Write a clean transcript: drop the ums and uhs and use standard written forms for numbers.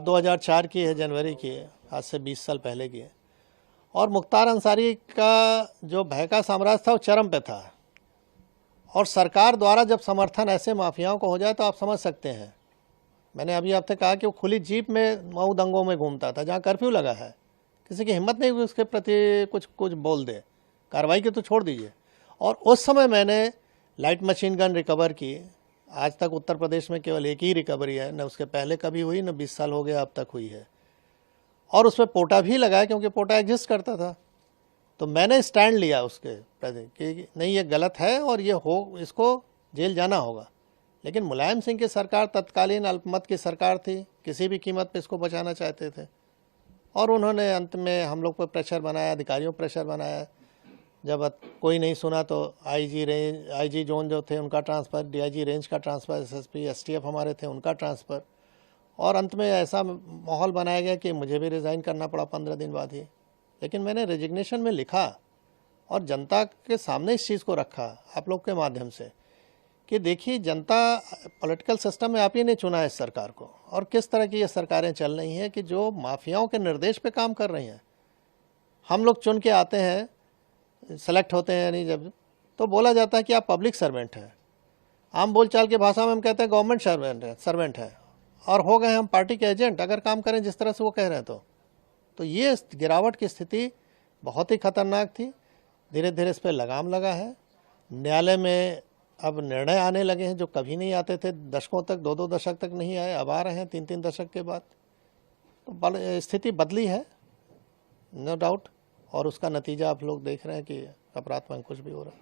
2004 की है, जनवरी की है, आज से 20 साल पहले की है। और मुख्तार अंसारी का जो भय का साम्राज्य था वो चरम पे था, और सरकार द्वारा जब समर्थन ऐसे माफियाओं को हो जाए तो आप समझ सकते हैं। मैंने अभी आपसे कहा कि वो खुली जीप में मऊ दंगों में घूमता था, जहाँ कर्फ्यू लगा है, किसी की हिम्मत नहीं हुई उसके प्रति कुछ बोल दे, कार्रवाई की तो छोड़ दीजिए। और उस समय मैंने लाइट मशीन गन रिकवर की। आज तक उत्तर प्रदेश में केवल एक ही रिकवरी है, न उसके पहले कभी हुई, न 20 साल हो गया अब तक हुई है। और उसमें पोटा भी लगाया, क्योंकि पोटा एग्जिस्ट करता था। तो मैंने स्टैंड लिया उसके प्रति कि नहीं, ये गलत है और ये इसको जेल जाना होगा। लेकिन मुलायम सिंह की सरकार तत्कालीन अल्पमत की सरकार थी, किसी भी कीमत पे इसको बचाना चाहते थे, और उन्होंने अंत में हम लोग पर प्रेशर बनाया, अधिकारियों पर प्रेशर बनाया। जब कोई नहीं सुना तो आईजी जोन जो थे उनका ट्रांसफ़र, डीआईजी रेंज का ट्रांसफ़र, एसएसपी एसटीएफ हमारे थे उनका ट्रांसफ़र, और अंत में ऐसा माहौल बनाया गया कि मुझे भी रिज़ाइन करना पड़ा 15 दिन बाद ही। लेकिन मैंने रेजिग्नेशन में लिखा और जनता के सामने इस चीज़ को रखा आप लोग के माध्यम से कि देखिए, जनता पॉलिटिकल सिस्टम में आप ही ने चुना है इस सरकार को, और किस तरह की ये सरकारें चल रही हैं कि जो माफियाओं के निर्देश पे काम कर रही हैं। हम लोग चुन के आते हैं, सेलेक्ट होते हैं, नहीं जब तो बोला जाता है कि आप पब्लिक सर्वेंट हैं। आम बोलचाल की भाषा में हम कहते हैं गवर्नमेंट सर्वेंट है, और हो गए हम पार्टी के एजेंट अगर काम करें जिस तरह से वो कह रहे हैं। तो ये गिरावट की स्थिति बहुत ही खतरनाक थी। धीरे धीरे इस पर लगाम लगा है। न्यायालय में अब निर्णय आने लगे हैं जो कभी नहीं आते थे, दशकों तक, 2-2 दशक तक नहीं आए, अब आ रहे हैं 3-3 दशक के बाद। तो स्थिति बदली है, नो डाउट, और उसका नतीजा आप लोग देख रहे हैं कि अपराध में कुछ भी हो रहा है।